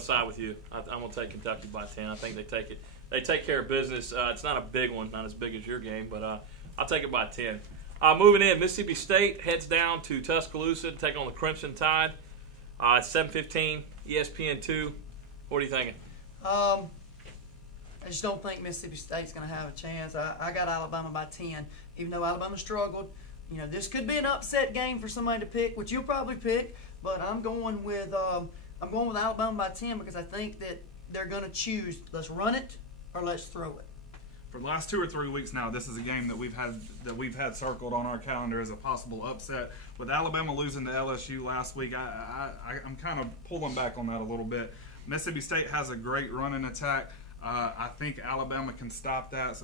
to side with you. I'm going to take Kentucky by 10. I think they take it. They take care of business. It's not a big one, not as big as your game, but I'll take it by 10. Moving in, Mississippi State heads down to Tuscaloosa to take on the Crimson Tide. It's 7:15, ESPN2. What are you thinking? I just don't think Mississippi State's going to have a chance. I got Alabama by 10, even though Alabama struggled. You know, this could be an upset game for somebody to pick, which you'll probably pick. But I'm going with Alabama by 10 because I think that they're going to choose let's run it or let's throw it. For the last 2 or 3 weeks now, this is a game that we've had circled on our calendar as a possible upset. With Alabama losing to LSU last week, I'm kind of pulling back on that a little bit. Mississippi State has a great running attack. I think Alabama can stop that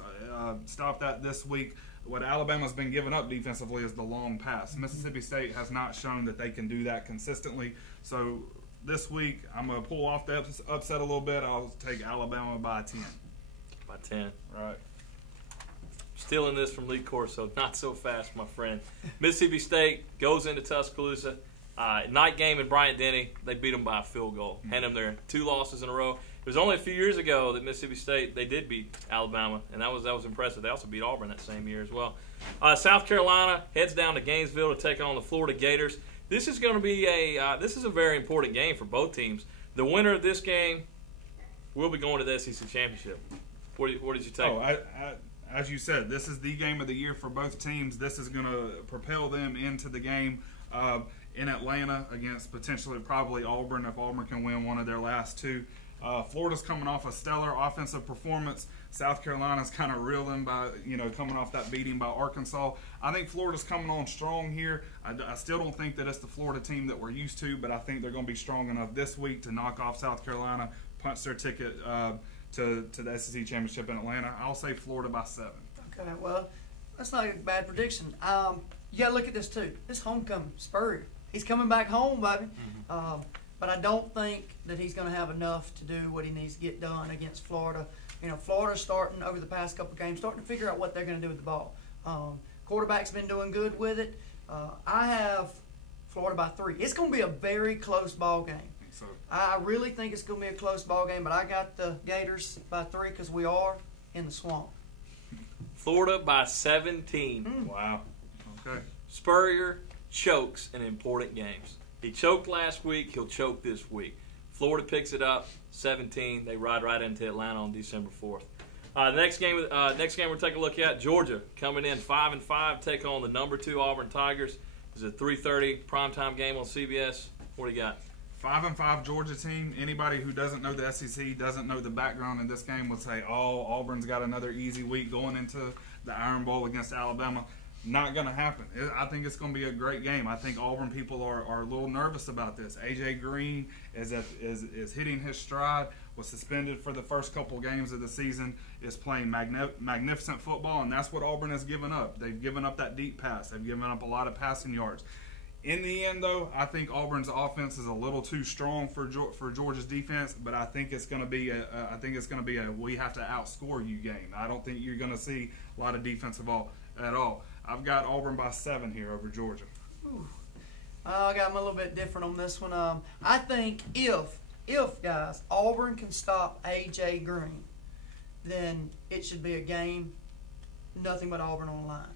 this week. What Alabama's been giving up defensively is the long pass. Mississippi State has not shown that they can do that consistently. So this week, I'm going to pull off the upset a little bit. I'll take Alabama by 10. By 10. Right. Stealing this from Lee Corso, not so fast, my friend. Mississippi State goes into Tuscaloosa. Night game in Bryant-Denny. They beat them by a field goal. Hand them their 2 losses in a row. It was only a few years ago that Mississippi State, they did beat Alabama, and that was impressive. They also beat Auburn that same year as well. South Carolina heads down to Gainesville to take on the Florida Gators. This is going to be this is a very important game for both teams. The winner of this game will be going to the SEC Championship. What did you take? As you said, this is the game of the year for both teams. This is going to propel them into the game in Atlanta against potentially probably Auburn if Auburn can win one of their last 2. Florida's coming off a stellar offensive performance. South Carolina's kind of reeling by, coming off that beating by Arkansas. I think Florida's coming on strong here. I still don't think that it's the Florida team that we're used to, but I think they're going to be strong enough this week to knock off South Carolina, punch their ticket to the SEC Championship in Atlanta. I'll say Florida by 7. Okay, well, that's not a bad prediction. You got to look at this, too. This homecoming, Spurrier. He's coming back home, baby. But I don't think that he's going to have enough to do what he needs to get done against Florida. Florida's starting over the past couple games, starting to figure out what they're going to do with the ball. Quarterback's been doing good with it. I have Florida by 3. It's going to be a very close ball game. So I really think it's going to be a close ball game, but I got the Gators by 3 because we are in the swamp. Florida by 17. Wow. Okay. Spurrier chokes in important games. He choked last week. He'll choke this week. Florida picks it up, 17. They ride right into Atlanta on December 4th. Next game we're taking a look at, Georgia coming in 5-5, take on the number 2 Auburn Tigers. It's a 3:30 primetime game on CBS. What do you got? 5-5 Georgia team. Anybody who doesn't know the SEC, doesn't know the background in this game would say, "Oh, Auburn's got another easy week going into the Iron Bowl against Alabama." Not going to happen. I think it's going to be a great game. I think Auburn people are a little nervous about this. A.J. Green is hitting his stride, was suspended for the first couple games of the season, is playing magnificent football, and that's what Auburn has given up. They've given up that deep pass. They've given up a lot of passing yards. In the end, though, I think Auburn's offense is a little too strong for Georgia's defense, but I think it's going to be a we have to outscore you game. I don't think you're going to see a lot of defensive at all. I've got Auburn by 7 here over Georgia. I got them a little bit different on this one. I think if guys, Auburn can stop A.J. Green, then it should be a game, nothing but Auburn on the line.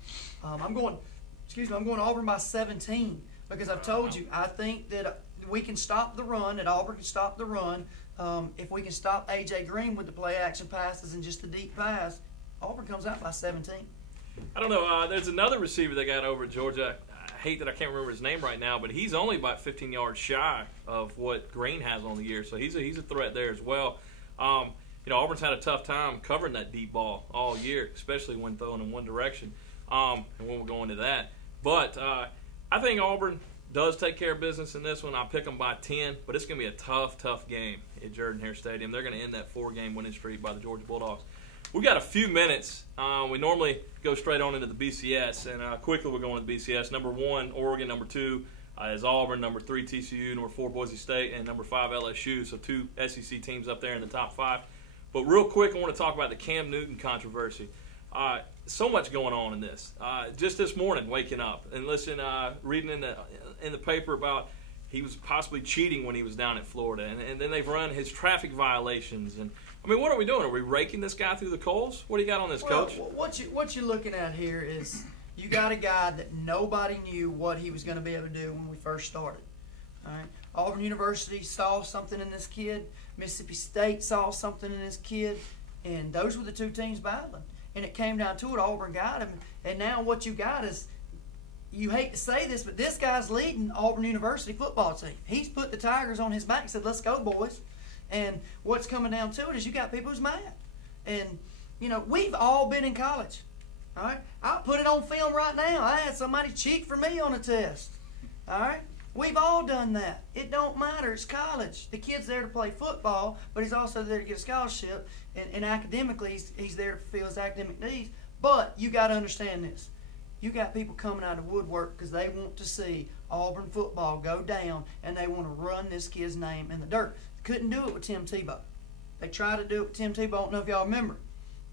I'm going Auburn by 17 because I've told you, I think that we can stop the run, that Auburn can stop the run. If we can stop A.J. Green with the play-action passes and just the deep pass, Auburn comes out by 17. I don't know. There's another receiver they got over at Georgia. I hate that I can't remember his name right now, but he's only about 15 yards shy of what Green has on the year, so he's a threat there as well. Auburn's had a tough time covering that deep ball all year, especially when thrown in one direction, and when we'll go into that. But I think Auburn does take care of business in this one. I'll pick them by 10, but it's going to be a tough game at Jordan-Hare Stadium. They're going to end that 4-game winning streak by the Georgia Bulldogs. We've got a few minutes. We normally go straight on into the BCS, and quickly we're going to the BCS. Number 1, Oregon. Number 2 is Auburn. Number 3, TCU. Number 4, Boise State. And number 5, LSU. So 2 SEC teams up there in the top 5. But real quick, I want to talk about the Cam Newton controversy. So much going on in this. Just this morning, waking up and reading in the paper about he was possibly cheating when he was down at Florida, and then they've run his traffic violations. And I mean, what are we doing? Are we raking this guy through the coals? What do you got on this, Coach? What you're looking at here is you got a guy that nobody knew what he was going to be able to do when we first started. All right, Auburn University saw something in this kid. Mississippi State saw something in this kid, and those were the two teams battling. And it came down to it. Auburn got him, and now what you got is, you hate to say this, but this guy's leading Auburn University football team. He's put the Tigers on his back and said, let's go, boys. And what's coming down to it is you got people who's mad. And, you know, we've all been in college. All right? I'll put it on film right now. I had somebody cheat for me on a test. All right? We've all done that. It don't matter. It's college. The kid's there to play football, but he's also there to get a scholarship. And academically, he's there to fulfill his academic needs. But you got to understand this. You got people coming out of woodwork because they want to see Auburn football go down, and they want to run this kid's name in the dirt. Couldn't do it with Tim Tebow. They tried to do it with Tim Tebow. I don't know if y'all remember.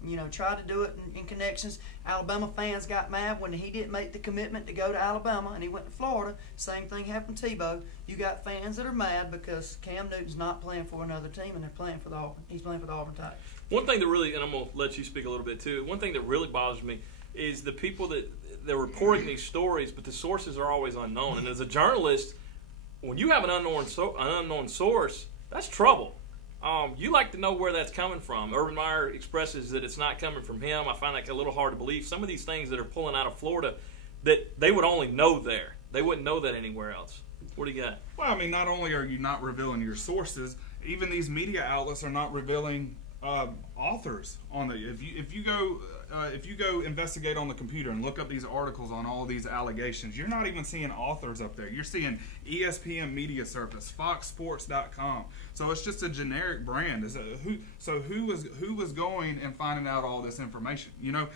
You know, tried to do it in connections. Alabama fans got mad when he didn't make the commitment to go to Alabama, and he went to Florida. Same thing happened to Tebow. You got fans that are mad because Cam Newton's not playing for another team, and they're playing for the Auburn. He's playing for the Auburn Tigers. One thing that really, and I'm going to let you speak a little bit too, one thing that really bothers me is the people that they're reporting these stories, but the sources are always unknown. And as a journalist, when you have an unknown source, that's trouble. You like to know where that's coming from. Urban Meyer expresses that it's not coming from him. I find that a little hard to believe. Some of these things that are pulling out of Florida, that they would only know there. They wouldn't know that anywhere else. What do you got? Well, I mean, not only are you not revealing your sources, even these media outlets are not revealing authors on the. If you go investigate on the computer and look up these articles on all these allegations, you're not even seeing authors up there. You're seeing ESPN Media Service, FoxSports.com. So it's just a generic brand. Who was going and finding out all this information? You know,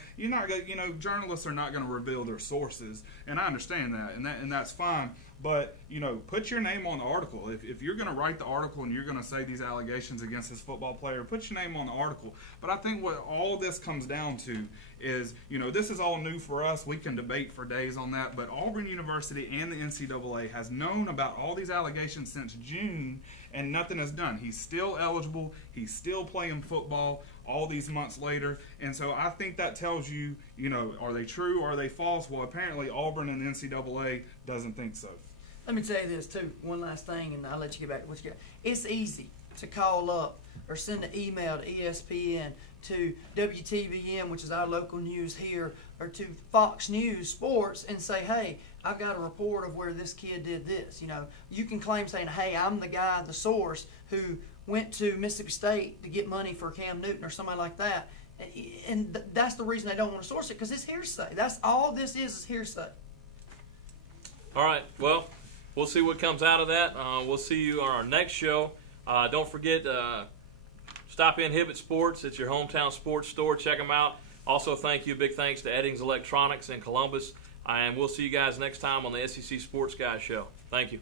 journalists are not going to reveal their sources, and I understand that, and that's fine. But, you know, put your name on the article. If you're going to write the article and you're going to say these allegations against this football player, put your name on the article. But I think what all this comes down to is, you know, this is all new for us. We can debate for days on that. But Auburn University and the NCAA has known about all these allegations since June, and nothing is done. He's still eligible. He's still playing football all these months later. And so I think that tells you, you know, are they true or are they false? Well, apparently Auburn and the NCAA doesn't think so. Let me tell you this, too. One last thing, and I'll let you get back to what you got. It's easy to call up or send an email to ESPN, to WTVN, which is our local news here, or to Fox News Sports and say, hey, I've got a report of where this kid did this. You know, you can claim saying, hey, I'm the guy, the source, who went to Mississippi State to get money for Cam Newton or somebody like that. And that's the reason they don't want to source it, because it's hearsay. That's all this is hearsay. All right, well, we'll see what comes out of that. We'll see you on our next show. Don't forget, stop in Hibbett Sports. It's your hometown sports store. Check them out. Also, big thanks to Eddings Electronics in Columbus. And we'll see you guys next time on the SEC Sports Guys Show. Thank you.